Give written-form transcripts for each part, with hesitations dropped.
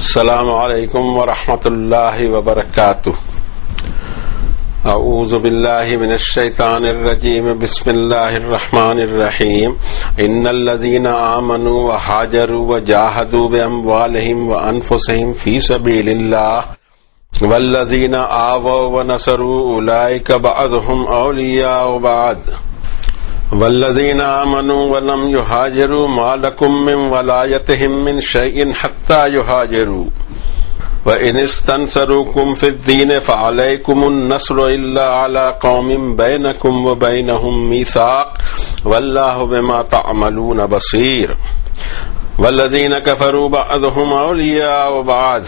السلام علیکم ورحمۃ اللہ وبرکاتہ۔ اعوذ باللہ من الشیطان الرجیم، بسم اللہ الرحمن الرحیم۔ ان الذین آمنوا وہاجروا وجاہدوا باموالہم وانفسہم فی سبیل اللہ والذین آووا ونصروا اولئک بعضهم اولیاء بعض والذین آمنوا ولم یہاجروا ما لکم من ولایتہم من شیء حتی یہاجروا وَإِنِ اسْتَنْصَرُوكُمْ فِي الدِّينِ فَعَلَيْكُمُ النَّصْرُ إِلَّا عَلَىٰ قَوْمٍ بَيْنَكُمْ وَبَيْنَهُمْ مِيثَاقٌ وَاللَّهُ بِمَا تَعْمَلُونَ بَصِيرٌ وَالَّذِينَ كَفَرُوا بَعْضُهُمْ أَوْلِيَاءُ بَعْضٍ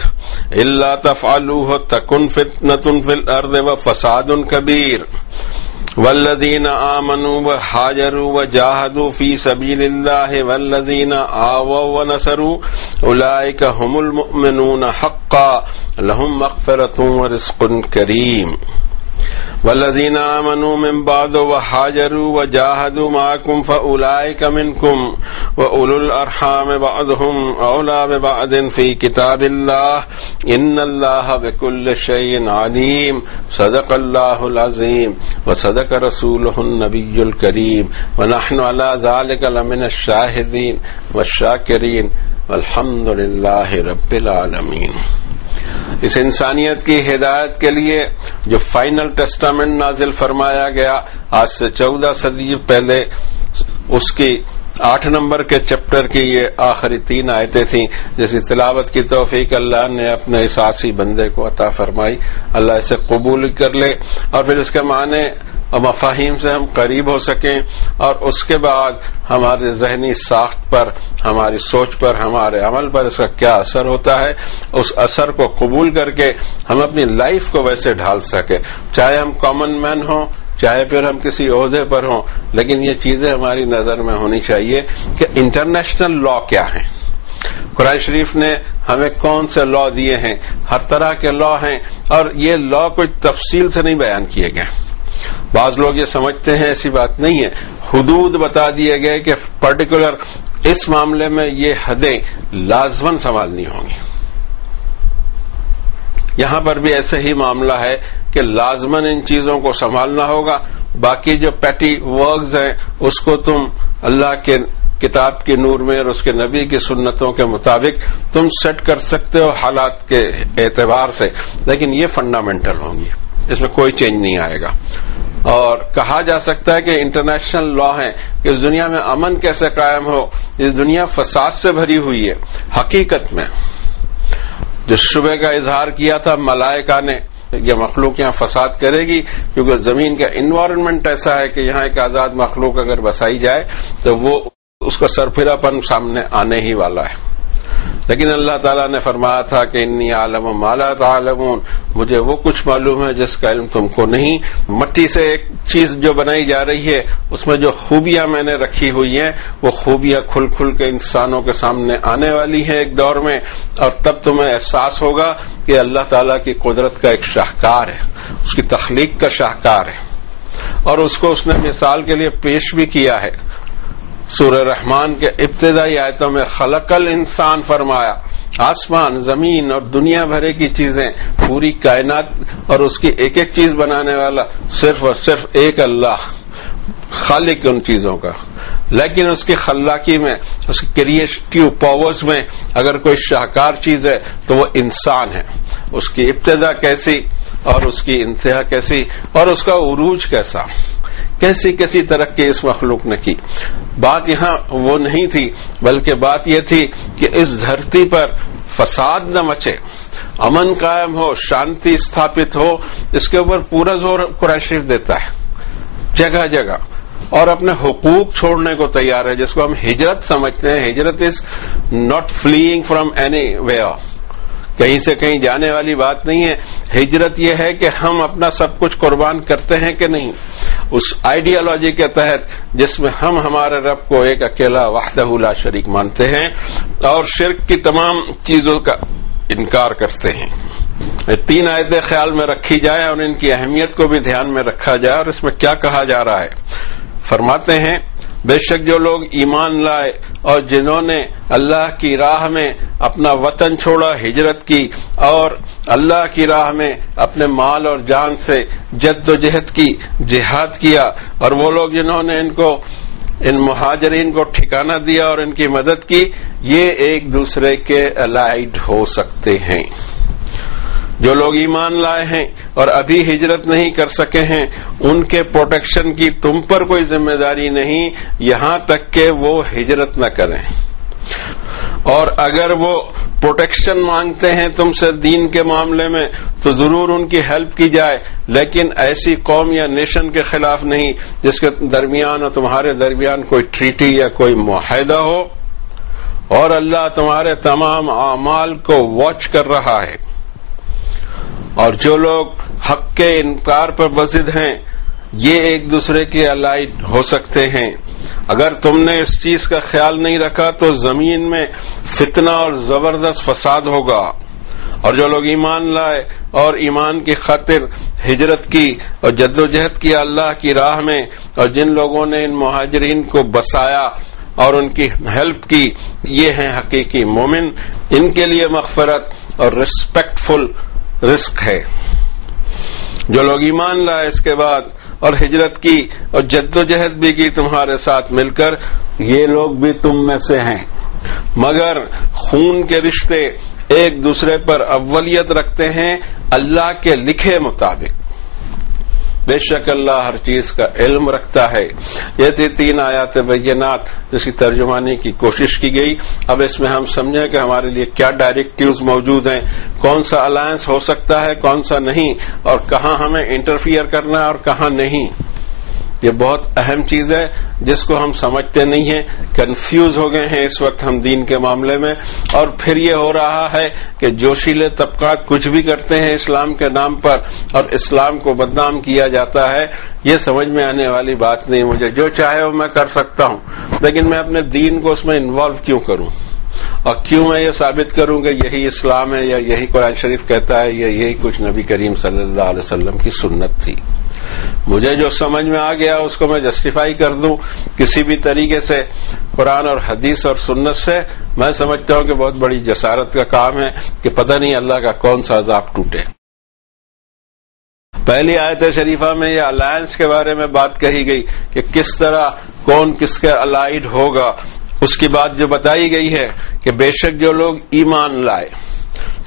إِلَّا تَفْعَلُوهُ تَكُنْ فِتْنَةٌ فِي الْأَرْضِ وَفَسَادٌ كَبِيرٌ والذین آمنوا وہاجروا وجاہدوا فی سبیل اللہ والذین آووا ونصروا اولئک هم المؤمنون حقا لهم مغفرۃ ورزق کریم والذین آمنوا من بعد وہاجروا وجاہدوا معکم فاولئک منکم واولو الارحام بعضهم اولی ببعض فی کتاب اللہ ان اللہ بکل شیء علیم صدق اللہ العظیم وصدق رسولہ النبی الکریم ونحن علی ذلک لمن الشاہدین والشاکرین والحمد للہ رب العالمین۔ اس انسانیت کی ہدایت کے لیے جو فائنل ٹیسٹامنٹ نازل فرمایا گیا آج سے 14 صدی پہلے، اس کی 8 نمبر کے چیپٹر کی یہ آخری 3 آیتیں تھیں جس کی تلاوت کی توفیق اللہ نے اپنے اساسی بندے کو عطا فرمائی۔ اللہ اسے قبول کر لے اور پھر اس کے معنی اور مفاہیم سے ہم قریب ہو سکیں اور اس کے بعد ہمارے ذہنی ساخت پر، ہماری سوچ پر، ہمارے عمل پر اس کا کیا اثر ہوتا ہے، اس اثر کو قبول کر کے ہم اپنی لائف کو ویسے ڈھال سکیں، چاہے ہم کامن مین ہوں، چاہے پھر ہم کسی عہدے پر ہوں، لیکن یہ چیزیں ہماری نظر میں ہونی چاہیے کہ انٹرنیشنل لا کیا ہیں، قرآن شریف نے ہمیں کون سے لا دیے ہیں۔ ہر طرح کے لا ہیں اور یہ لا کوئی تفصیل سے نہیں بیان کیے گئے۔ بعض لوگ یہ سمجھتے ہیں، ایسی بات نہیں ہے، حدود بتا دیے گئے کہ پرٹیکولر اس معاملے میں یہ حدیں لازماً سنبھالنی ہوں گی۔ یہاں پر بھی ایسے ہی معاملہ ہے کہ لازماً ان چیزوں کو سنبھالنا ہوگا، باقی جو پیٹی ورکس ہیں اس کو تم اللہ کے کتاب کے نور میں اور اس کے نبی کی سنتوں کے مطابق تم سیٹ کر سکتے ہو حالات کے اعتبار سے، لیکن یہ فنڈامنٹل ہوں گی، اس میں کوئی چینج نہیں آئے گا۔ اور کہا جا سکتا ہے کہ انٹرنیشنل لا ہے کہ اس دنیا میں امن کیسے قائم ہو، یہ دنیا فساد سے بھری ہوئی ہے۔ حقیقت میں جو شبہ کا اظہار کیا تھا ملائکہ نے، یہ مخلوق یہاں فساد کرے گی کیونکہ زمین کا انوائرمنٹ ایسا ہے کہ یہاں ایک آزاد مخلوق اگر بسائی جائے تو وہ اس کا سرفرا پن سامنے آنے ہی والا ہے، لیکن اللہ تعالیٰ نے فرمایا تھا کہ انی اعلم ما لا تعلمون، مجھے وہ کچھ معلوم ہے جس کا علم تم کو نہیں۔ مٹی سے ایک چیز جو بنائی جا رہی ہے اس میں جو خوبیاں میں نے رکھی ہوئی ہیں وہ خوبیاں کھل کھل کے انسانوں کے سامنے آنے والی ہیں ایک دور میں، اور تب تمہیں احساس ہوگا کہ اللہ تعالیٰ کی قدرت کا ایک شاہکار ہے، اس کی تخلیق کا شاہکار ہے، اور اس کو اس نے مثال کے لیے پیش بھی کیا ہے۔ سورہ رحمان کے ابتدائی آیتوں میں خلق الانسان فرمایا، آسمان، زمین اور دنیا بھرے کی چیزیں، پوری کائنات اور اس کی ایک ایک چیز بنانے والا صرف اور صرف ایک اللہ، خالق ان چیزوں کا، لیکن اس کی خلاقی میں، اس کی کریٹیو پاورز میں اگر کوئی شاہکار چیز ہے تو وہ انسان ہے۔ اس کی ابتدا کیسی اور اس کی انتہا کیسی اور اس کا عروج کیسا، کیسی کیسی ترقی اس مخلوق نے کی۔ بات یہاں وہ نہیں تھی، بلکہ بات یہ تھی کہ اس دھرتی پر فساد نہ مچے، امن قائم ہو، شانتی استھاپت ہو، اس کے اوپر پورا زور قرآن شریف دیتا ہے جگہ جگہ، اور اپنے حقوق چھوڑنے کو تیار ہے، جس کو ہم ہجرت سمجھتے ہیں۔ ہجرت is not fleeing from anywhere ویئر، کہیں سے کہیں جانے والی بات نہیں ہے۔ ہجرت یہ ہے کہ ہم اپنا سب کچھ قربان کرتے ہیں کہ نہیں، اس آئیڈیالوجی کے تحت جس میں ہم ہمارے رب کو ایک اکیلا وحدہ لا شریک مانتے ہیں اور شرک کی تمام چیزوں کا انکار کرتے ہیں۔ 3 آیتیں خیال میں رکھی جائیں اور ان کی اہمیت کو بھی دھیان میں رکھا جائے، اور اس میں کیا کہا جا رہا ہے۔ فرماتے ہیں بے شک جو لوگ ایمان لائے اور جنہوں نے اللہ کی راہ میں اپنا وطن چھوڑا، ہجرت کی، اور اللہ کی راہ میں اپنے مال اور جان سے جد و جہد کی، جہاد کیا، اور وہ لوگ جنہوں نے ان مہاجرین کو ٹھکانہ دیا اور ان کی مدد کی، یہ ایک دوسرے کے الائڈ ہو سکتے ہیں۔ جو لوگ ایمان لائے ہیں اور ابھی ہجرت نہیں کر سکے ہیں، ان کے پروٹیکشن کی تم پر کوئی ذمہ داری نہیں یہاں تک کہ وہ ہجرت نہ کریں، اور اگر وہ پروٹیکشن مانگتے ہیں تم سے دین کے معاملے میں تو ضرور ان کی ہیلپ کی جائے، لیکن ایسی قوم یا نیشن کے خلاف نہیں جس کے درمیان اور تمہارے درمیان کوئی ٹریٹی یا کوئی معاہدہ ہو، اور اللہ تمہارے تمام اعمال کو واچ کر رہا ہے۔ اور جو لوگ حق کے انکار پر بضد ہیں یہ ایک دوسرے کے الائڈ ہو سکتے ہیں۔ اگر تم نے اس چیز کا خیال نہیں رکھا تو زمین میں فتنہ اور زبردست فساد ہوگا، اور جو لوگ ایمان لائے اور ایمان کی خاطر ہجرت کی اور جد و جہد کیا اللہ کی راہ میں، اور جن لوگوں نے ان مہاجرین کو بسایا اور ان کی ہیلپ کی، یہ ہیں حقیقی مومن، ان کے لیے مغفرت اور ریسپیکٹ فل رزق ہے۔ جو لوگ ایمان لائے اس کے بعد اور ہجرت کی اور جد و جہد بھی کی تمہارے ساتھ مل کر، یہ لوگ بھی تم میں سے ہیں، مگر خون کے رشتے ایک دوسرے پر اولیت رکھتے ہیں اللہ کے لکھے مطابق۔ بے شک اللہ ہر چیز کا علم رکھتا ہے۔ یہ تھی 3 آیات بینات جس کی ترجمانی کی کوشش کی گئی۔ اب اس میں ہم سمجھیں کہ ہمارے لیے کیا ڈائریکٹیوز موجود ہیں، کون سا الائنس ہو سکتا ہے، کون سا نہیں، اور کہاں ہمیں انٹرفیئر کرنا ہے اور کہاں نہیں۔ یہ بہت اہم چیز ہے جس کو ہم سمجھتے نہیں ہیں، کنفیوز ہو گئے ہیں اس وقت ہم دین کے معاملے میں، اور پھر یہ ہو رہا ہے کہ جوشیلے طبقات کچھ بھی کرتے ہیں اسلام کے نام پر اور اسلام کو بدنام کیا جاتا ہے۔ یہ سمجھ میں آنے والی بات نہیں۔ مجھے جو چاہے وہ میں کر سکتا ہوں، لیکن میں اپنے دین کو اس میں انوالو کیوں کروں، اور کیوں میں یہ ثابت کروں کہ یہی اسلام ہے یا یہی قرآن شریف کہتا ہے یا یہی کچھ نبی کریم صلی اللہ علیہ وسلم کی سنت تھی۔ مجھے جو سمجھ میں آ گیا اس کو میں جسٹیفائی کر دوں کسی بھی طریقے سے قرآن اور حدیث اور سنت سے، میں سمجھتا ہوں کہ بہت بڑی جسارت کا کام ہے کہ پتہ نہیں اللہ کا کون سا عذاب ٹوٹے۔ پہلی آیت شریفہ میں یہ الائنس کے بارے میں بات کہی گئی کہ کس طرح کون کس کے الائڈ ہوگا۔ اس کی بات جو بتائی گئی ہے کہ بے شک جو لوگ ایمان لائے،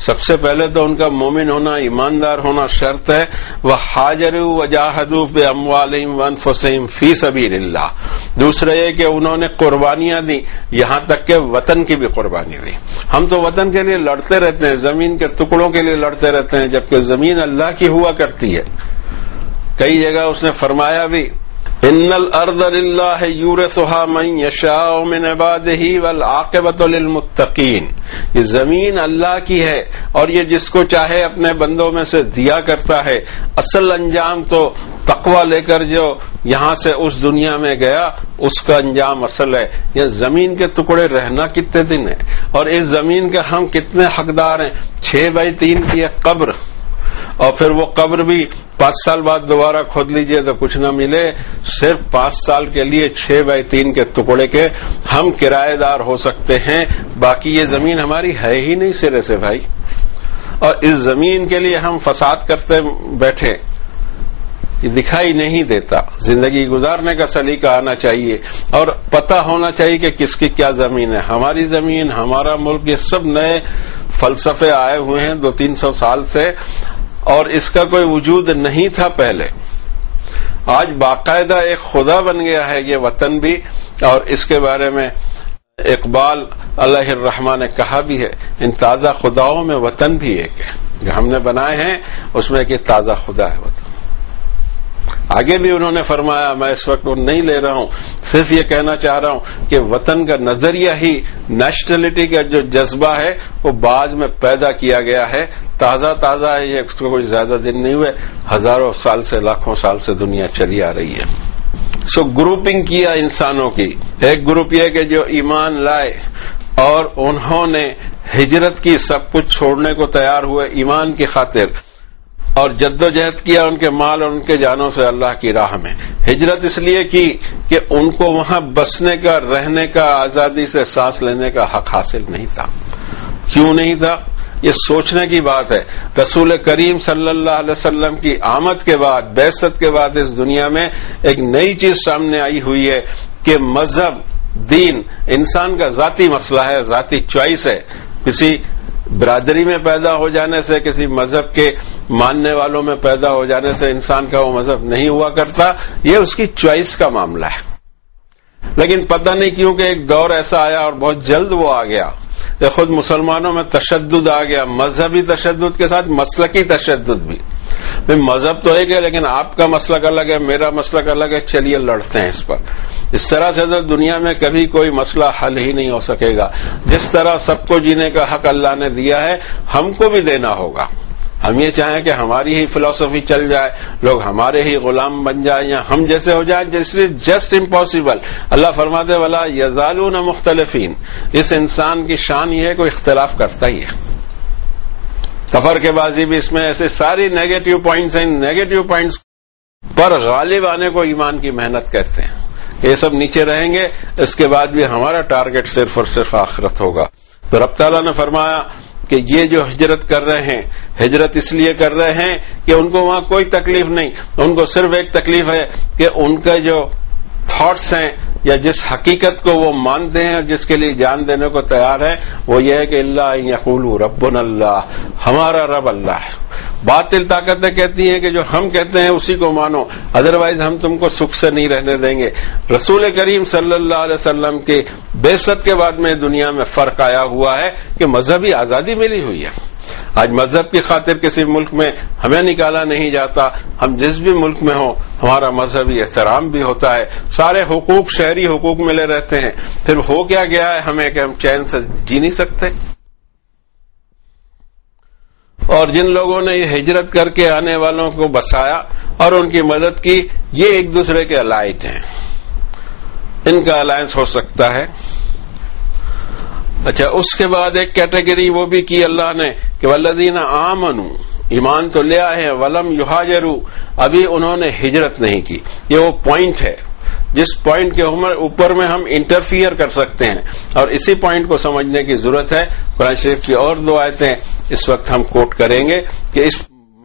سب سے پہلے تو ان کا مومن ہونا، ایماندار ہونا شرط ہے۔ وَحَاجَرُوا وَجَاهَدُوا بِأَمْوَالِهِمْ وَأَنفُسِهِمْ فِي سَبِيلِ اللَّهِ۔ دوسرا یہ کہ انہوں نے قربانیاں دی، یہاں تک کہ وطن کی بھی قربانی دی۔ ہم تو وطن کے لیے لڑتے رہتے ہیں، زمین کے ٹکڑوں کے لیے لڑتے رہتے ہیں، جبکہ زمین اللہ کی ہوا کرتی ہے۔ کئی جگہ اس نے فرمایا بھی ان الارض للہ یورثها من یشاء من عباده والعاقبۃ للمتقین۔ یہ زمین اللہ کی ہے اور یہ جس کو چاہے اپنے بندوں میں سے دیا کرتا ہے۔ اصل انجام تو تقوی لے کر جو یہاں سے اس دنیا میں گیا اس کا انجام اصل ہے۔ یہ زمین کے ٹکڑے رہنا کتنے دن ہے، اور اس زمین کے ہم کتنے حقدار ہیں۔ 6x3 کی ایک قبر، اور پھر وہ قبر بھی 5 سال بعد دوبارہ کھود لیجئے تو کچھ نہ ملے۔ صرف 5 سال کے لیے 6x3 کے ٹکڑے کے ہم کرایہ دار ہو سکتے ہیں، باقی یہ زمین ہماری ہے ہی نہیں سرے سے بھائی۔ اور اس زمین کے لیے ہم فساد کرتے بیٹھے، یہ دکھائی نہیں دیتا۔ زندگی گزارنے کا سلیقہ آنا چاہیے اور پتہ ہونا چاہیے کہ کس کی کیا زمین ہے۔ ہماری زمین، ہمارا ملک، یہ سب نئے فلسفے آئے ہوئے ہیں 200-300 سال سے، اور اس کا کوئی وجود نہیں تھا پہلے۔ آج باقاعدہ ایک خدا بن گیا ہے یہ وطن بھی، اور اس کے بارے میں اقبال علیہ الرحمہ نے کہا بھی ہے، ان تازہ خداؤں میں وطن بھی ایک ہے جو ہم نے بنائے ہیں، اس میں کہ تازہ خدا ہے وطن۔ آگے بھی انہوں نے فرمایا، میں اس وقت نہیں لے رہا ہوں، صرف یہ کہنا چاہ رہا ہوں کہ وطن کا نظریہ ہی، نیشنلٹی کا جو جذبہ ہے وہ بعد میں پیدا کیا گیا ہے، تازہ ہے یہ، اس کو کوئی زیادہ دن نہیں ہوئے، ہزاروں سال سے، لاکھوں سال سے دنیا چلی آ رہی ہے۔ سو گروپنگ کیا انسانوں کی، ایک گروپ یہ کہ جو ایمان لائے اور انہوں نے ہجرت کی، سب کچھ چھوڑنے کو تیار ہوئے ایمان کی خاطر، اور جدوجہد کیا ان کے مال اور ان کے جانوں سے اللہ کی راہ میں. ہجرت اس لیے کی کہ ان کو وہاں بسنے کا، رہنے کا، آزادی سے سانس لینے کا حق حاصل نہیں تھا. کیوں نہیں تھا؟ یہ سوچنے کی بات ہے. رسول کریم صلی اللہ علیہ وسلم کی آمد کے بعد، بعثت کے بعد اس دنیا میں ایک نئی چیز سامنے آئی ہوئی ہے کہ مذہب، دین انسان کا ذاتی مسئلہ ہے، ذاتی چوائس ہے. کسی برادری میں پیدا ہو جانے سے، کسی مذہب کے ماننے والوں میں پیدا ہو جانے سے انسان کا وہ مذہب نہیں ہوا کرتا. یہ اس کی چوائس کا معاملہ ہے. لیکن پتہ نہیں کیوں کہ ایک دور ایسا آیا اور بہت جلد وہ آ گیا کہ خود مسلمانوں میں تشدد آ گیا، مذہبی تشدد کے ساتھ مسلکی تشدد بھی. مذہب تو ایک ہے لیکن آپ کا مسلک الگ ہے، میرا مسلک الگ ہے، چلیے لڑتے ہیں اس پر. اس طرح سے تو دنیا میں کبھی کوئی مسئلہ حل ہی نہیں ہو سکے گا. جس طرح سب کو جینے کا حق اللہ نے دیا ہے، ہم کو بھی دینا ہوگا. ہم یہ چاہیں کہ ہماری ہی فلسفی چل جائے، لوگ ہمارے ہی غلام بن جائیں یا ہم جیسے ہو جائیں، جسٹ امپاسبل. اللہ فرماتے ولا یزالون مختلفین. اس انسان کی شان یہ ہے کوئی اختلاف کرتا ہی ہے. کفر کے بازی بھی اس میں ایسے ساری نیگیٹو پوائنٹس ہیں. نیگیٹو پوائنٹس پر غالب آنے کو ایمان کی محنت کہتے ہیں. یہ سب نیچے رہیں گے، اس کے بعد بھی ہمارا ٹارگٹ صرف اور صرف آخرت ہوگا. تو رب تعالیٰ نے فرمایا کہ یہ جو ہجرت کر رہے ہیں، ہجرت اس لیے کر رہے ہیں کہ ان کو وہاں کوئی تکلیف نہیں. ان کو صرف ایک تکلیف ہے کہ ان کا جو تھاٹس ہیں یا جس حقیقت کو وہ مانتے ہیں اور جس کے لیے جان دینے کو تیار ہے، وہ یہ ہے کہ اللہ یقولوا ربنا اللہ، ہمارا رب اللہ ہے. باطل طاقتیں کہتی ہیں کہ جو ہم کہتے ہیں اسی کو مانو، ادروائز ہم تم کو سکھ سے نہیں رہنے دیں گے. رسول کریم صلی اللہ علیہ وسلم کے بعثت کے بعد میں دنیا میں فرق آیا ہوا ہے کہ مذہبی آزادی ملی ہوئی ہے. آج مذہب کی خاطر کسی ملک میں ہمیں نکالا نہیں جاتا. ہم جس بھی ملک میں ہوں ہمارا مذہبی احترام بھی ہوتا ہے، سارے حقوق، شہری حقوق ملے رہتے ہیں. پھر ہو کیا گیا ہے ہمیں کہ ہم چین سے جی نہیں سکتے. اور جن لوگوں نے یہ ہجرت کر کے آنے والوں کو بسایا اور ان کی مدد کی، یہ ایک دوسرے کے الائٹ ہیں. ان کا الائنس ہو سکتا ہے. اچھا، اس کے بعد ایک کیٹیگری وہ بھی کی اللہ نے کہ والذین آمنوا، ایمان تو لے آئے ہیں، ولم یہاجروا، ابھی انہوں نے ہجرت نہیں کی. یہ وہ پوائنٹ ہے جس پوائنٹ کے اوپر میں ہم انٹرفیئر کر سکتے ہیں، اور اسی پوائنٹ کو سمجھنے کی ضرورت ہے. قرآن شریف کی اور دو آیتیں اس وقت ہم کوٹ کریں گے کہ اس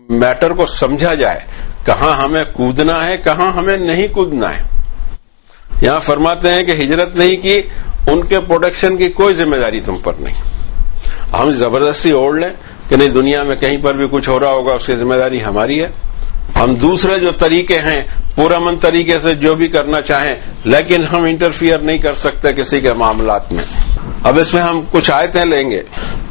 میٹر کو سمجھا جائے، کہاں ہمیں کودنا ہے، کہاں ہمیں نہیں کودنا ہے. یہاں فرماتے ہیں کہ ہجرت نہیں کی، ان کے پروٹیکشن کی کوئی ذمہ داری تم پر نہیں. ہم زبردستی اوڑھ لیں کہ نہیں، دنیا میں کہیں پر بھی کچھ ہو رہا ہوگا اس کی ذمہ داری ہماری ہے. ہم دوسرے جو طریقے ہیں پرامن طریقے سے جو بھی کرنا چاہیں، لیکن ہم انٹرفیئر نہیں کر سکتے کسی کے معاملات میں. اب اس میں ہم کچھ آیتیں لیں گے.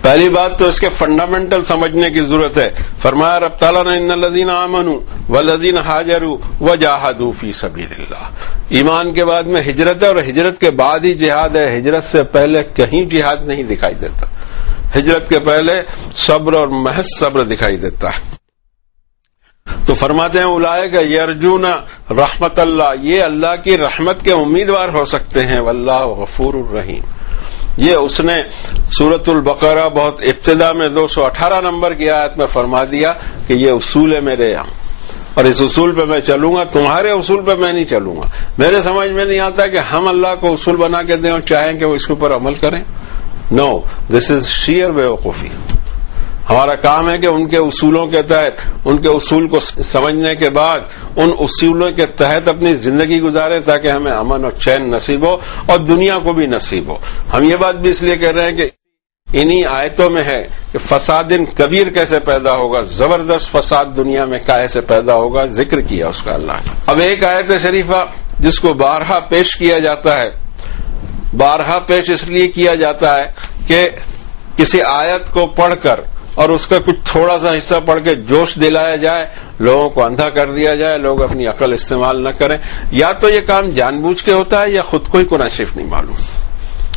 پہلی بات تو اس کے فنڈامنٹل سمجھنے کی ضرورت ہے. فرمایا رب تعالیٰ نے ان الذین آمنوا والذین ہاجروا وجاہدوا فی سبیل اللہ. ایمان کے بعد میں ہجرت ہے اور ہجرت کے بعد ہی جہاد ہے. ہجرت سے پہلے کہیں جہاد نہیں دکھائی دیتا. ہجرت کے پہلے صبر اور محض صبر دکھائی دیتا ہے. تو فرماتے ہیں اولئک یرجون رحمت اللہ، یہ اللہ کی رحمت کے امیدوار ہو سکتے ہیں. واللہ غفور الرحیم. یہ اس نے سورۃ البقرہ بہت ابتدا میں 218 نمبر کی آیت میں فرما دیا کہ یہ اصول ہے میرے یہاں، اور اس اصول پہ میں چلوں گا. تمہارے اصول پہ میں نہیں چلوں گا. میرے سمجھ میں نہیں آتا کہ ہم اللہ کو اصول بنا کے دیں اور چاہیں کہ وہ اس کے اوپر عمل کریں. نو، دس از شیئر بیوقوفی. ہمارا کام ہے کہ ان کے اصولوں کے تحت، ان کے اصول کو سمجھنے کے بعد ان اصولوں کے تحت اپنی زندگی گزارے تاکہ ہمیں امن اور چین نصیب ہو اور دنیا کو بھی نصیب ہو. ہم یہ بات بھی اس لیے کہہ رہے ہیں کہ انہی آیتوں میں ہے کہ فساد کبیر کیسے پیدا ہوگا، زبردست فساد دنیا میں کیسے پیدا ہوگا، ذکر کیا اس کا اللہ نے. اب ایک آیت شریفہ جس کو بارہا پیش کیا جاتا ہے، بارہا پیش اس لیے کیا جاتا ہے کہ کسی آیت کو پڑھ کر اور اس کا کچھ تھوڑا سا حصہ پڑھ کے جوش دلایا جائے، لوگوں کو اندھا کر دیا جائے، لوگ اپنی عقل استعمال نہ کریں. یا تو یہ کام جان بوجھ کے ہوتا ہے یا خود کو ہی قرآن شریف نہیں معلوم.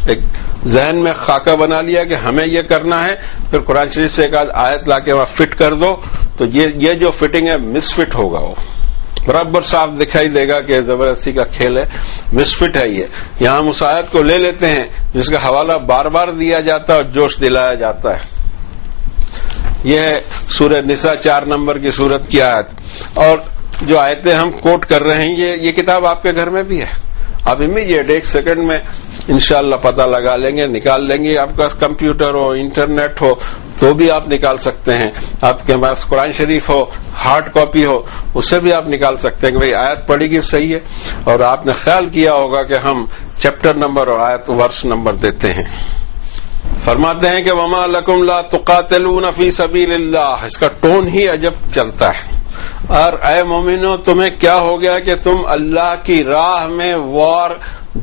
ایک ذہن میں خاکہ بنا لیا کہ ہمیں یہ کرنا ہے، پھر قرآن شریف سے ایک آدھ آیت لا کے وہاں فٹ کر دو، تو یہ جو فٹنگ ہے مس فٹ ہوگا. وہ برابر صاف دکھائی دے گا کہ زبردستی کا کھیل ہے، مس فٹ ہے. یہ یہاں ہم اس آیت کو لے لیتے ہیں جس کا حوالہ بار بار دیا جاتا ہے اور جوش دلایا جاتا ہے. یہ ہے سورہ نساء 4 نمبر کی سورت کی آیت. اور جو آیتیں ہم کوٹ کر رہے ہیں یہ کتاب آپ کے گھر میں بھی ہے. آپ امیڈیٹ 1 سیکنڈ میں انشاءاللہ پتہ لگا لیں گے, نکال لیں گے. آپ کا کمپیوٹر ہو, انٹرنیٹ ہو تو بھی آپ نکال سکتے ہیں. آپ کے پاس قرآن شریف ہو, ہارڈ کاپی ہو, اس سے بھی آپ نکال سکتے ہیں کہ بھئی آیت پڑھی گی صحیح ہے. اور آپ نے خیال کیا ہوگا کہ ہم چیپٹر نمبر اور آیت ورس نمبر دیتے ہیں. فرماتے ہیں کہ وما لکم لا تقاتلون فی سبیل اللہ. اس کا ٹون ہی عجب چلتا ہے. اور اے مومنو, تمہیں کیا ہو گیا کہ تم اللہ کی راہ میں وار,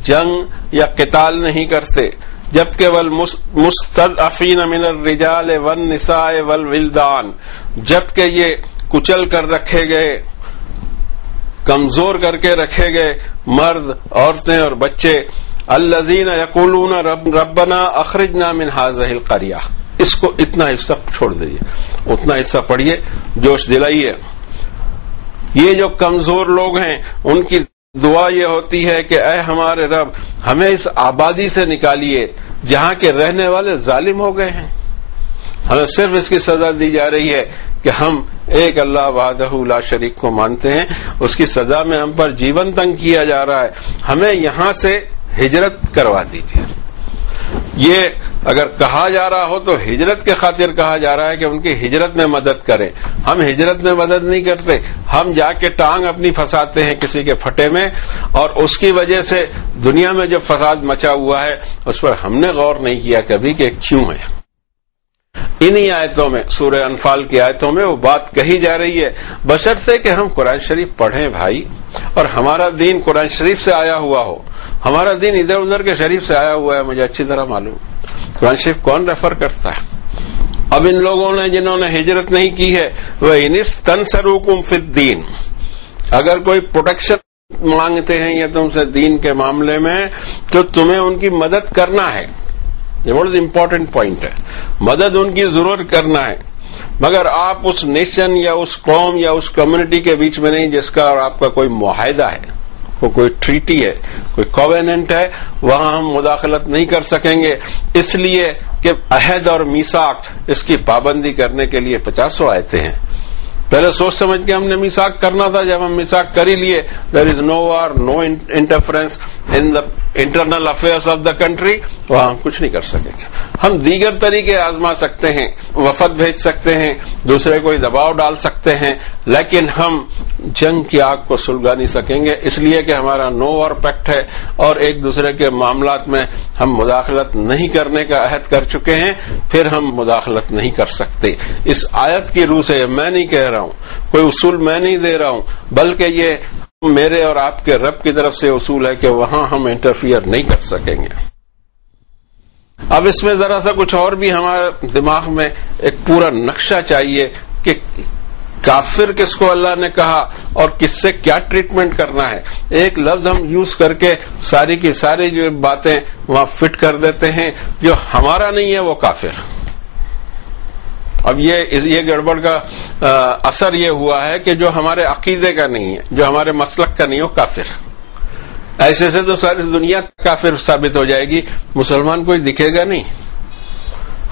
جنگ یا قتال نہیں کرتے, جبکہ والمستضعفین من الرجال والنساء والولدان, جبکہ یہ کچل کر رکھے گئے, کمزور کر کے رکھے گئے مرد, عورتیں اور بچے, الذین یقولون ربنا اخرجنا من هذه القریہ. اس کو اتنا حصہ چھوڑ دیجیے, اتنا حصہ پڑھیے, جوش دلائیے. یہ جو کمزور لوگ ہیں ان کی دعا یہ ہوتی ہے کہ اے ہمارے رب, ہمیں اس آبادی سے نکالیے جہاں کے رہنے والے ظالم ہو گئے ہیں. ہمیں صرف اس کی سزا دی جا رہی ہے کہ ہم ایک اللہ وحدہ لا شریک کو مانتے ہیں. اس کی سزا میں ہم پر جیون تنگ کیا جا رہا ہے. ہمیں یہاں سے ہجرت کروا دیجیے. یہ اگر کہا جا رہا ہو تو ہجرت کے خاطر کہا جا رہا ہے کہ ان کی ہجرت میں مدد کریں. ہم ہجرت میں مدد نہیں کرتے, ہم جا کے ٹانگ اپنی پھنساتے ہیں کسی کے پھٹے میں, اور اس کی وجہ سے دنیا میں جو فساد مچا ہوا ہے اس پر ہم نے غور نہیں کیا کبھی کہ کیوں ہے. انہی آیتوں میں, سورہ انفال کی آیتوں میں وہ بات کہی جا رہی ہے, بشرطے کہ ہم قرآن شریف پڑھیں بھائی, اور ہمارا دین قرآن شریف سے آیا ہوا ہو. ہمارا دین ادھر ادھر کے شریف سے آیا ہوا ہے, مجھے اچھی طرح معلوم. قرآن شریف کون ریفر کرتا ہے؟ اب ان لوگوں نے جنہوں نے ہجرت نہیں کی ہے, وہ انستنصروکم فی الدین, اگر کوئی پروٹیکشن مانگتے ہیں یہ تم سے دین کے معاملے میں تو تمہیں ان کی مدد کرنا ہے. یہ بہت امپورٹنٹ پوائنٹ ہے, مدد ان کی ضرور کرنا ہے. مگر آپ اس نیشن یا اس قوم یا اس کمیونٹی کے بیچ میں نہیں جس کا اور آپ کا کوئی معاہدہ ہے, کوئی ٹریٹی ہے, کوئی کوویننٹ ہے, وہاں ہم مداخلت نہیں کر سکیں گے. اس لیے کہ عہد اور میثاق, اس کی پابندی کرنے کے لیے 50 آیتیں ہیں. پہلے سوچ سمجھ کے ہم نے میثاق کرنا تھا, جب ہم میثاق کر ہی لیے, there is no war, no interference in the internal affairs of the country, وہاں ہم کچھ نہیں کر سکیں گے. ہم دیگر طریقے آزما سکتے ہیں, وفد بھیج سکتے ہیں, دوسرے کوئی دباؤ ڈال سکتے ہیں, لیکن ہم جنگ کی آگ کو سلگا نہیں سکیں گے, اس لیے کہ ہمارا نو وار پیکٹ ہے اور ایک دوسرے کے معاملات میں ہم مداخلت نہیں کرنے کا عہد کر چکے ہیں. پھر ہم مداخلت نہیں کر سکتے. اس آیت کی روح سے میں نہیں کہہ رہا ہوں, کوئی اصول میں نہیں دے رہا ہوں, بلکہ یہ میرے اور آپ کے رب کی طرف سے اصول ہے کہ وہاں ہم انٹرفیئر نہیں کر سکیں گے. اب اس میں ذرا سا کچھ اور بھی ہمارے دماغ میں ایک پورا نقشہ چاہیے کہ کافر کس کو اللہ نے کہا اور کس سے کیا ٹریٹمنٹ کرنا ہے. ایک لفظ ہم یوز کر کے ساری کی ساری جو باتیں وہاں فٹ کر دیتے ہیں, جو ہمارا نہیں ہے وہ کافر. اب یہ گڑبڑ کا اثر یہ ہوا ہے کہ جو ہمارے عقیدے کا نہیں ہے, جو ہمارے مسلک کا نہیں, وہ کافر. ایسے سے تو ساری دنیا کافر ثابت ہو جائے گی, مسلمان کوئی دکھے گا نہیں.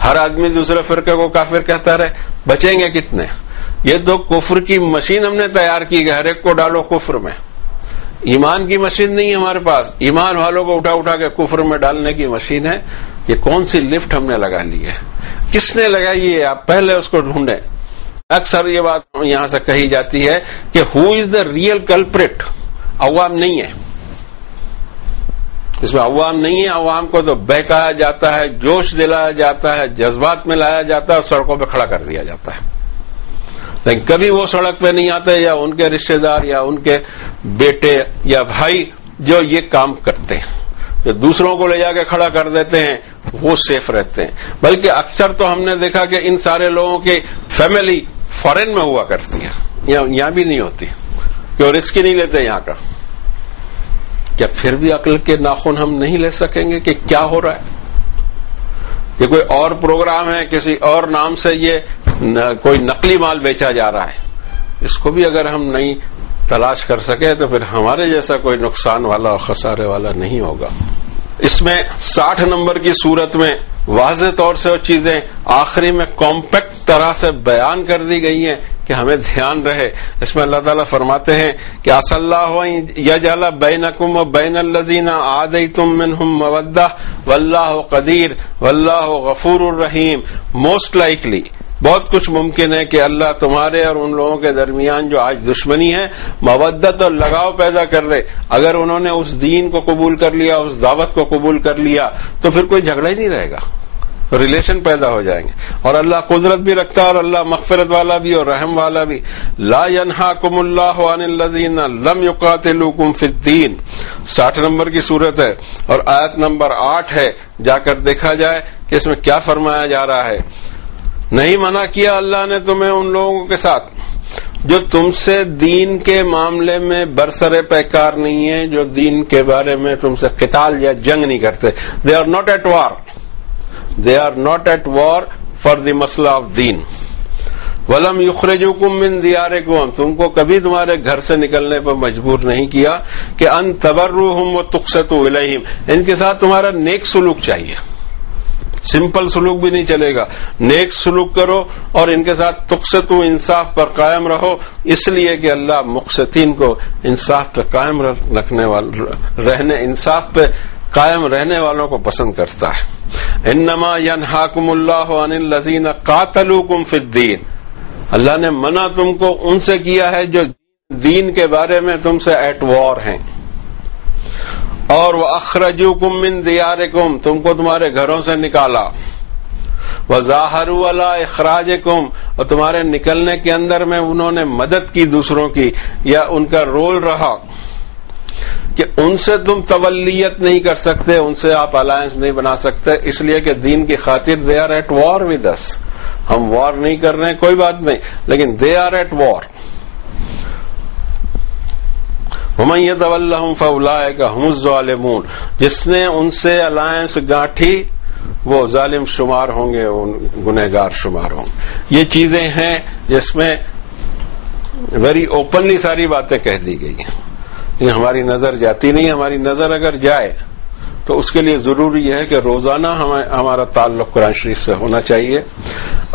ہر آدمی دوسرے فرقے کو کافر کہتا رہے, بچیں گے کتنے؟ یہ تو کفر کی مشین ہم نے تیار کی ہے, ہر ایک کو ڈالو کفر میں. ایمان کی مشین نہیں ہے ہمارے پاس, ایمان والوں کو اٹھا اٹھا کے کفر میں ڈالنے کی مشین ہے. یہ کون سی لفٹ ہم نے لگا لی ہے, کس نے لگائی ہے؟ آپ پہلے اس کو ڈھونڈیں. اکثر یہ بات یہاں سے کہی جاتی ہے کہ ہو از دا ریئل کلپریٹ. عوام نہیں ہے اس میں, عوام نہیں ہے. عوام کو تو بہکایا جاتا ہے, جوش دلایا جاتا ہے, جذبات میں لایا جاتا ہے اور سڑکوں پہ کھڑا کر دیا جاتا ہے. لیکن کبھی وہ سڑک پہ نہیں آتے, یا ان کے رشتے دار یا ان کے بیٹے یا بھائی جو یہ کام کرتے ہیں, جو دوسروں کو لے جا کے کھڑا کر دیتے ہیں, وہ سیف رہتے ہیں. بلکہ اکثر تو ہم نے دیکھا کہ ان سارے لوگوں کی فیملی فارن میں ہوا کرتی ہے, یہاں بھی نہیں ہوتی, کہ رسک ہی نہیں لیتے یہاں کا. کیا پھر بھی عقل کے ناخن ہم نہیں لے سکیں گے کہ کیا ہو رہا ہے؟ یہ کوئی اور پروگرام ہے, کسی اور نام سے یہ کوئی نقلی مال بیچا جا رہا ہے. اس کو بھی اگر ہم نہیں تلاش کر سکے تو پھر ہمارے جیسا کوئی نقصان والا اور خسارے والا نہیں ہوگا. اس میں 60 نمبر کی سورت میں واضح طور سے وہ چیزیں آخری میں کمپیکٹ طرح سے بیان کر دی گئی ہیں کہ ہمیں دھیان رہے. اس میں اللہ تعالیٰ فرماتے ہیں کہ عسى الله يجعل بينكم وبين الذين عاديتم منهم مودة والله قدير والله غفور رحیم. موسٹ لائکلی بہت کچھ ممکن ہے کہ اللہ تمہارے اور ان لوگوں کے درمیان جو آج دشمنی ہے مودت اور لگاؤ پیدا کر دے. اگر انہوں نے اس دین کو قبول کر لیا, اس دعوت کو قبول کر لیا, تو پھر کوئی جھگڑا ہی نہیں رہے گا, ریلیشن پیدا ہو جائیں گے. اور اللہ قدرت بھی رکھتا ہے اور اللہ مغفرت والا بھی اور رحم والا بھی. لا ينهاكم الله عن الذين لم يقاتلوكم في الدين 60 نمبر کی صورت ہے اور آیت نمبر 8 ہے. جا کر دیکھا جائے کہ اس میں کیا فرمایا جا رہا ہے. نہیں منع کیا اللہ نے تمہیں ان لوگوں کے ساتھ جو تم سے دین کے معاملے میں برسر پیکار نہیں ہیں, جو دین کے بارے میں تم سے قتال یا جنگ نہیں کرتے. They are not at war. They are not at war for the مسئلہ of دین. وَلَمْ يُخْرِجُوكُم مِّن دِيَارِكُمْ تم کو کبھی تمہارے گھر سے نکلنے پر مجبور نہیں کیا کہ أَن تَبَرُّوهُمْ وَتُقْسِطُوا إِلَيْهِمْ ان کے ساتھ تمہارا نیک سلوک چاہیے. سمپل سلوک بھی نہیں چلے گا, نیک سلوک کرو اور ان کے ساتھ تقسطوا انصاف پر قائم رہو, اس لیے کہ اللہ مقسطین کو انصاف پہ قائم انصاف پہ قائم رہنے والوں کو پسند کرتا ہے. انما ينهاكم الله عن الذين قاتلوكم في الدين اللہ نے منع تم کو ان سے کیا ہے جو دین کے بارے میں تم سے ایٹ وار ہیں. اور وَأَخْرَجُوكُم مِّن دِيَارِكُمْ تم کو تمہارے گھروں سے نکالا. وَظَاهَرُوا عَلَىٰ إِخْرَاجِكُمْ اور تمہارے نکلنے کے اندر میں انہوں نے مدد کی دوسروں کی, یا ان کا رول رہا کہ ان سے تم تولیت نہیں کر سکتے, ان سے آپ الائنس نہیں بنا سکتے, اس لیے کہ دین کی خاطر they are at war with us. ہم وار نہیں کر رہے ہیں کوئی بات نہیں, لیکن دے آر ایٹ وار. وَمَن يَتَوَلَّهُمْ فَأُولَٰئِكَ هُمُ الظَّالِمُونَ جس نے ان سے الائنس گانٹھی وہ ظالم شمار ہوں گے, گنہگار شمار ہوں گے. یہ چیزیں ہیں جس میں ویری اوپنلی ساری باتیں کہہ دی گئی ہیں. یہ ہماری نظر جاتی نہیں. ہماری نظر اگر جائے تو اس کے لیے ضروری ہے کہ روزانہ ہمارا تعلق قرآن شریف سے ہونا چاہیے.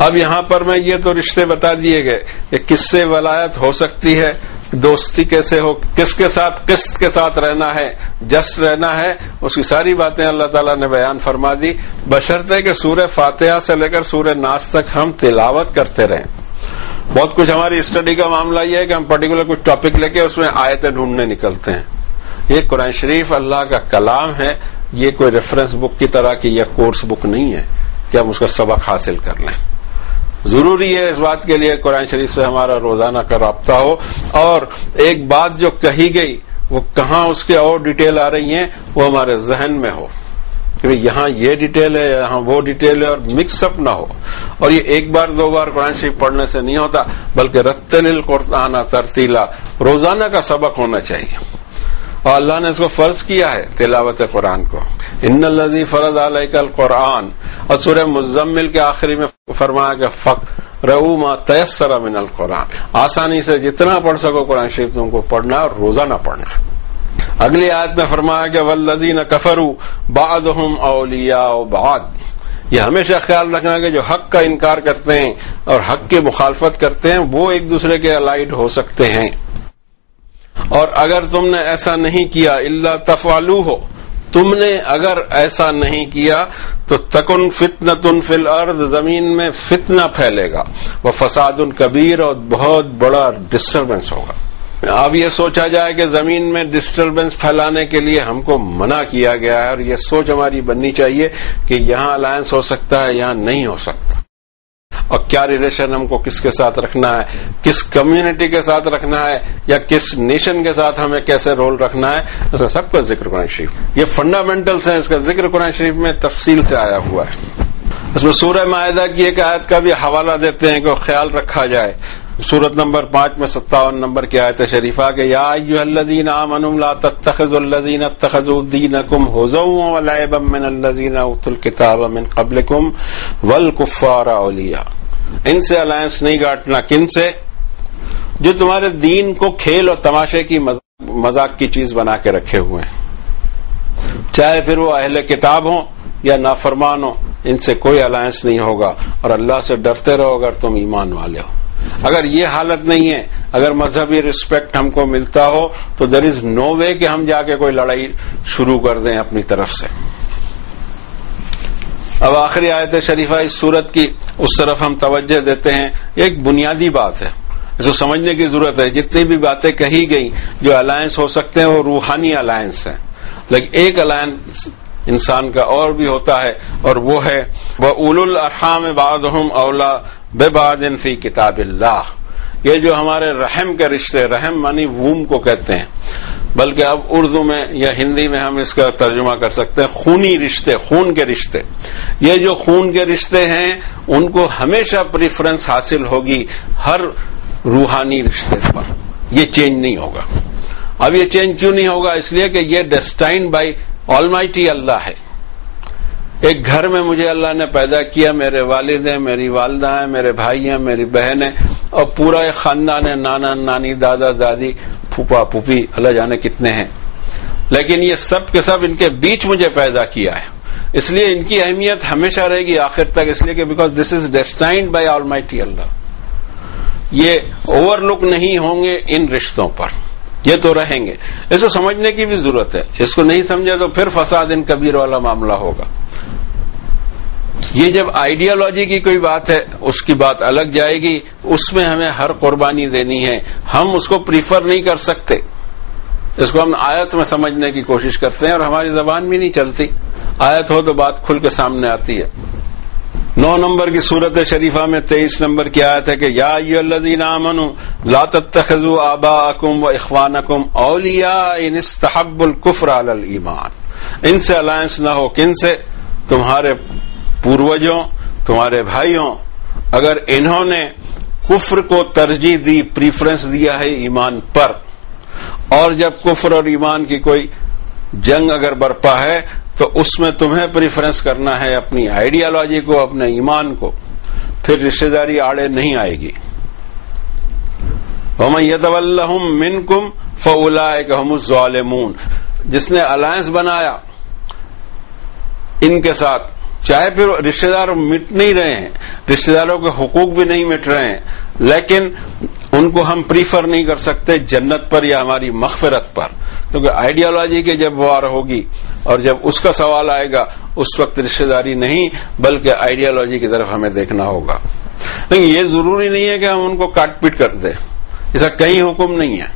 اب یہاں پر میں یہ تو رشتے بتا دیے گئے کہ کس سے ولایت ہو سکتی ہے, دوستی کیسے ہو, کس کے ساتھ قسط کے ساتھ رہنا ہے, جسٹ رہنا ہے, اس کی ساری باتیں اللہ تعالیٰ نے بیان فرما دی, بشرطے کہ سورہ فاتحہ سے لے کر سورہ ناس تک ہم تلاوت کرتے رہیں. بہت کچھ ہماری اسٹڈی کا معاملہ یہ ہے کہ ہم پرٹیکولر کچھ ٹاپک لے کے اس میں آیتیں ڈھونڈنے نکلتے ہیں. یہ قرآن شریف اللہ کا کلام ہے, یہ کوئی ریفرنس بک کی طرح کی یا کورس بک نہیں ہے کہ ہم اس کا سبق حاصل کر لیں. ضروری ہے اس بات کے لیے قرآن شریف سے ہمارا روزانہ کا رابطہ ہو, اور ایک بات جو کہی گئی وہ کہاں اس کے اور ڈیٹیل آ رہی ہیں وہ ہمارے ذہن میں ہو کہ یہاں یہ ڈیٹیل ہے, یہاں وہ ڈیٹیل ہے, اور مکس اپ نہ ہو. اور یہ ایک بار دو بار قرآن شریف پڑھنے سے نہیں ہوتا, بلکہ رتل القرآن ترتیلا, روزانہ کا سبق ہونا چاہیے. اور اللہ نے اس کو فرض کیا ہے تلاوت قرآن کو. ان الذی فرض علیک القرآن, اور سورہ مزمل کے آخری میں فرمایا کہ فقرؤوا ما تیسر من القرآن, آسانی سے جتنا پڑھ سکو قرآن شریف تم کو پڑھنا اور روزانہ پڑھنا. اگلی آیت میں فرمایا کہ والذین کفروا بعضهم اولیاء بعض, یہ ہمیشہ خیال رکھنا کہ جو حق کا انکار کرتے ہیں اور حق کی مخالفت کرتے ہیں وہ ایک دوسرے کے الائڈ ہو سکتے ہیں. اور اگر تم نے ایسا نہیں کیا, الا تفعلوہ, تم نے اگر ایسا نہیں کیا تو تکن فتنۃ فی الارض, زمین میں فتنہ پھیلے گا, وفساد کبیر, اور بہت بڑا ڈسٹربنس ہوگا. اب یہ سوچا جائے کہ زمین میں ڈسٹربنس پھیلانے کے لیے ہم کو منع کیا گیا ہے, اور یہ سوچ ہماری بننی چاہیے کہ یہاں الائنس ہو سکتا ہے, یہاں نہیں ہو سکتا, اور کیا ریلیشن ہم کو کس کے ساتھ رکھنا ہے, کس کمیونٹی کے ساتھ رکھنا ہے, یا کس نیشن کے ساتھ ہمیں کیسے رول رکھنا ہے, اس کا سب کا ذکر قرآن شریف, یہ فنڈامنٹلز ہیں, اس کا ذکر قرآن شریف میں تفصیل سے آیا ہوا ہے. اس میں سورہ مائدہ کی ایک آیت کا بھی حوالہ دیتے ہیں کہ خیال رکھا جائے. سورت نمبر 5 میں 57 نمبر کی آیت شریفہ کہ یا ایھا الذین آمنوا لا تتخذوا الذین اتخذوا دینکم ھزوا ولعبا من الذین اوتوا الکتاب من قبلکم والکفار اولیاء, ان سے الائنس نہیں گاٹنا. کن سے؟ جو تمہارے دین کو کھیل اور تماشے کی مذاق کی چیز بنا کے رکھے ہوئے ہیں, چاہے پھر وہ اہل کتاب ہوں یا نافرمان ہوں ان سے کوئی الائنس نہیں ہوگا، اور اللہ سے ڈرتے رہو اگر تم ایمان والے ہو۔ اگر یہ حالت نہیں ہے، اگر مذہبی رسپیکٹ ہم کو ملتا ہو تو دیر از نو وے کہ ہم جا کے کوئی لڑائی شروع کر دیں اپنی طرف سے۔ اب آخری آیت شریفہ اس سورت کی اس طرف ہم توجہ دیتے ہیں۔ یہ ایک بنیادی بات ہے، اس کو سمجھنے کی ضرورت ہے۔ جتنی بھی باتیں کہی گئی جو الائنس ہو سکتے ہیں وہ روحانی الائنس ہیں، لیکن ایک الائنس انسان کا اور بھی ہوتا ہے، اور وہ ہے وَأُولُو الْأَرْحَامِ بَعْضُهُمْ أَوْلَىٰ بِبَعْضٍ فِي کتاب اللہ۔ یہ جو ہمارے رحم کے رشتے، رحم مانی ووم کو کہتے ہیں، بلکہ اب اردو میں یا ہندی میں ہم اس کا ترجمہ کر سکتے ہیں خونی رشتے، خون کے رشتے۔ یہ جو خون کے رشتے ہیں ان کو ہمیشہ پریفرنس حاصل ہوگی ہر روحانی رشتے پر، یہ چینج نہیں ہوگا۔ اب یہ چینج کیوں نہیں ہوگا؟ اس لیے کہ یہ ڈیسٹائنڈ بائی آلمائٹی اللہ ہے۔ ایک گھر میں مجھے اللہ نے پیدا کیا، میرے والد ہیں، میری والدہ ہیں، میرے بھائی ہیں، میری بہن ہیں، اور پورا ایک خاندان ہے، نانا نانی، دادا دادی، پھوپھا پھوپھی، اللہ جانے کتنے ہیں، لیکن یہ سب کے سب ان کے بیچ مجھے پیدا کیا ہے، اس لیے ان کی اہمیت ہمیشہ رہے گی آخر تک، اس لیے کہ because this is destined by almighty اللہ۔ یہ اوور لک نہیں ہوں گے ان رشتوں پر، یہ تو رہیں گے۔ اس کو سمجھنے کی بھی ضرورت ہے، اس کو نہیں سمجھا تو پھر فساد ان کبیر والا معاملہ ہوگا۔ یہ جب آئیڈیالوجی کی کوئی بات ہے اس کی بات الگ جائے گی، اس میں ہمیں ہر قربانی دینی ہے، ہم اس کو پریفر نہیں کر سکتے، اس کو ہم آیت میں سمجھنے کی کوشش کرتے ہیں اور ہماری زبان بھی نہیں چلتی، آیت ہو تو بات کھل کے سامنے آتی ہے۔ 9 نمبر کی سورت شریفہ میں 23 نمبر کی آیت ہے کہ یا ایھا الذین آمنوا لا تتخذوا آباءکم واخوانکم اولیاء ان استحبوا الکفر علی الایمان۔ ان سے الائنس نہ ہو، کن سے؟ تمہارے پوروجوں، تمہارے بھائیوں، اگر انہوں نے کفر کو ترجیح دی، پریفرنس دیا ہے ایمان پر، اور جب کفر اور ایمان کی کوئی جنگ اگر برپا ہے تو اس میں تمہیں پریفرنس کرنا ہے اپنی آئیڈیالوجی کو، اپنے ایمان کو، پھر رشتہ داری آڑے نہیں آئے گی۔ وَمَن يَتَوَلَّهُم مِّنكُمْ فَأُولَٰئِكَ هُمُ الظَّالِمُونَ۔ جس نے الائنس بنایا ان کے ساتھ، چاہے پھر رشتہ دار مٹ نہیں رہے ہیں، رشتہ داروں کے حقوق بھی نہیں مٹ رہے ہیں، لیکن ان کو ہم پریفر نہیں کر سکتے جنت پر یا ہماری مغفرت پر، کیونکہ آئیڈیالوجی کے جب وار ہوگی اور جب اس کا سوال آئے گا اس وقت رشتہ داری نہیں بلکہ آئیڈیالوجی کی طرف ہمیں دیکھنا ہوگا۔ لیکن یہ ضروری نہیں ہے کہ ہم ان کو کاٹ پیٹ کر دیں، ایسا کہیں حکم نہیں ہے،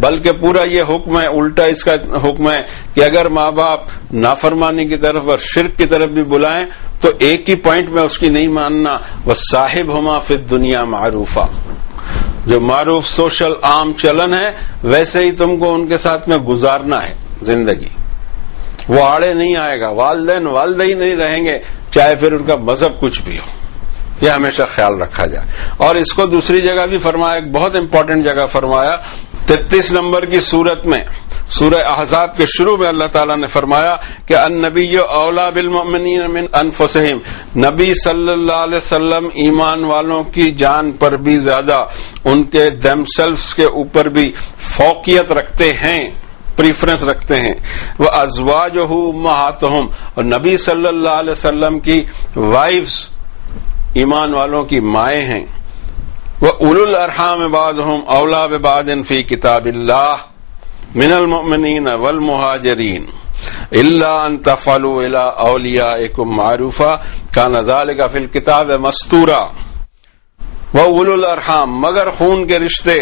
بلکہ پورا یہ حکم ہے، الٹا اس کا حکم ہے کہ اگر ماں باپ نافرمانی کی طرف اور شرک کی طرف بھی بلائیں تو ایک ہی پوائنٹ میں اس کی نہیں ماننا، وَصَاحِبْهُمَا فِي الدُّنْيَا مَعْرُوفًا۔ جو معروف سوشل عام چلن ہے ویسے ہی تم کو ان کے ساتھ میں گزارنا ہے زندگی، وہ آڑے نہیں آئے گا، والدین والدین نہیں رہیں گے، چاہے پھر ان کا مذہب کچھ بھی ہو، یہ ہمیشہ خیال رکھا جائے۔ اور اس کو دوسری جگہ بھی فرمایا، ایک بہت امپورٹنٹ جگہ فرمایا 33 نمبر کی سورت میں، سورہ احزاب کے شروع میں اللہ تعالیٰ نے فرمایا کہ النبی اولا بالمؤمنین من انفسہم، نبی صلی اللہ علیہ وسلم ایمان والوں کی جان پر بھی زیادہ ان کے دمسلس کے اوپر بھی فوقیت رکھتے ہیں، پریفرنس رکھتے ہیں۔ وازواجہ امہاتہم، اور نبی صلی اللہ علیہ وسلم کی وائفز ایمان والوں کی مائیں ہیں۔ وَأُولُو الْأَرْحَامِ بَعْضُهُمْ أَوْلَىٰ بِبَعْضٍ فِي كِتَابِ اللَّهِ مِنَ الْمُؤْمِنِينَ وَالْمُهَاجِرِينَ إِلَّا أَن تَفْعَلُوا إِلَىٰ أَوْلِيَائِكُمْ مَعْرُوفًا كَانَ ذَٰلِكَ فِي الْكِتَابِ مَسْطُورًا۔ وَأُولُو الْأَرْحَام، مگر خون کے رشتے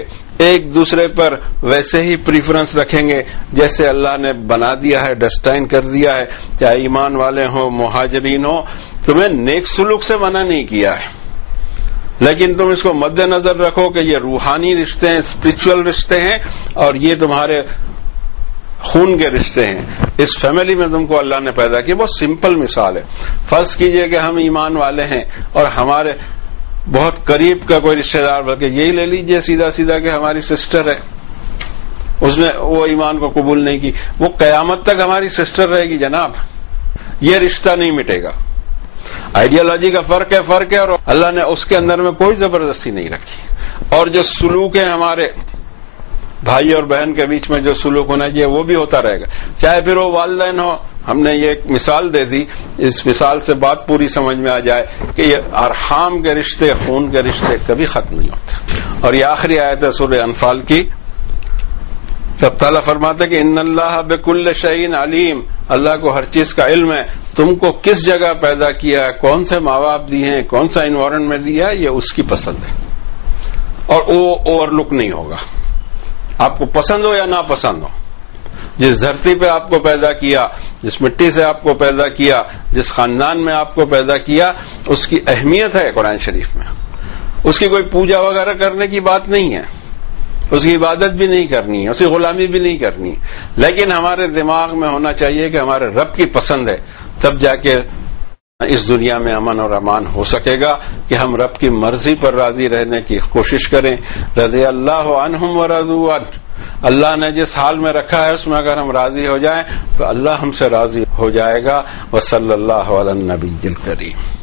ایک دوسرے پر ویسے ہی پریفرنس رکھیں گے جیسے اللہ نے بنا دیا ہے، ڈسٹائن کر دیا ہے، چاہے ایمان والے ہوں مہاجرین ہوں۔ تمہیں نیک سلوک سے منع نہیں کیا ہے، لیکن تم اس کو مد نظر رکھو کہ یہ روحانی رشتے ہیں، اسپرچل رشتے ہیں، اور یہ تمہارے خون کے رشتے ہیں۔ اس فیملی میں تم کو اللہ نے پیدا کیا۔ بہت سمپل مثال ہے، فرض کیجئے کہ ہم ایمان والے ہیں اور ہمارے بہت قریب کا کوئی رشتہ دار، بلکہ یہی لے لیجئے سیدھا سیدھا کہ ہماری سسٹر ہے، اس نے وہ ایمان کو قبول نہیں کی، وہ قیامت تک ہماری سسٹر رہے گی جناب، یہ رشتہ نہیں مٹے گا۔ آئیڈیالوجی کا فرق ہے اور اللہ نے اس کے اندر میں کوئی زبردستی نہیں رکھی، اور جو سلوک ہے ہمارے بھائی اور بہن کے بیچ میں جو سلوک ہونا چاہیے وہ بھی ہوتا رہے گا، چاہے پھر وہ والدین ہو ہم نے یہ ایک مثال دے دی، اس مثال سے بات پوری سمجھ میں آ جائے کہ یہ ارحام کے رشتے، خون کے رشتے کبھی ختم نہیں ہوتے۔ اور یہ آخری آیت ہے سورہ انفال کی، رب تعالیٰ فرماتا ہے کہ ان اللہ بکل شیء علیم، اللہ کو ہر چیز کا علم ہے، تم کو کس جگہ پیدا کیا ہے، کون سے ماں باپ دیے ہیں، کون سا انوائرمنٹ دیا ہے، یہ اس کی پسند ہے اور وہ اوور لک نہیں ہوگا، آپ کو پسند ہو یا نا پسند ہو۔ جس دھرتی پہ آپ کو پیدا کیا، جس مٹی سے آپ کو پیدا کیا، جس خاندان میں آپ کو پیدا کیا، اس کی اہمیت ہے قرآن شریف میں۔ اس کی کوئی پوجا وغیرہ کرنے کی بات نہیں ہے، اس کی عبادت بھی نہیں کرنی ہے، اس کی غلامی بھی نہیں کرنی، لیکن ہمارے دماغ میں ہونا چاہیے کہ ہمارے رب کی پسند ہے، تب جا کے اس دنیا میں امن اور امان ہو سکے گا کہ ہم رب کی مرضی پر راضی رہنے کی کوشش کریں۔ رضی اللہ عنہم ورضوا عنہ، اللہ نے جس حال میں رکھا ہے اس میں اگر ہم راضی ہو جائیں تو اللہ ہم سے راضی ہو جائے گا۔ وصلی اللہ علی النبی الکریم۔